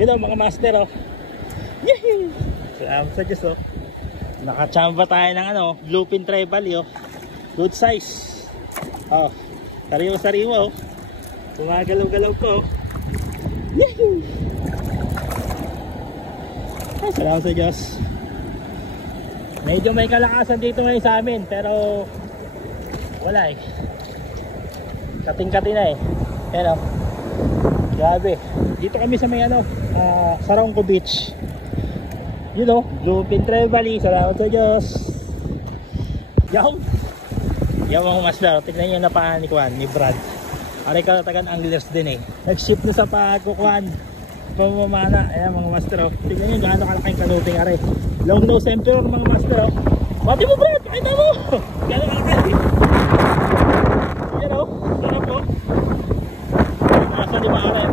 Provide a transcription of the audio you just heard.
Yun o mga master o. Yehey! Salamat sa Diyos o. Nakachamba tayo ng ano, bluefin trevally o. Good size. O, sariwa-sariwa o. Gumagalaw-galaw po o. Yehey! Ay, salamat sa Diyos. Medyo may kalakasan dito ngayon sa amin, pero wala eh. Kating-kating na eh. Pero grabe. Dito kami sa may ano, Sarongco Beach. You know, bluefin trevally. Salamat sa Diyos. Yaw! Yaw mga master. Tignan nyo na paan ni Kwan, ni Brad. Aray kalatagan anglers din eh. Nag-ship na sa pagkukuhan. Pamamana. Ayan mga master. Tignan nyo gaano kalaking kanuting aray. Long nose emperor mga master. Mati mo Brad! Pakita mo! Gaano kalaki. Yan o. Sarap o. Nasa 5 aray.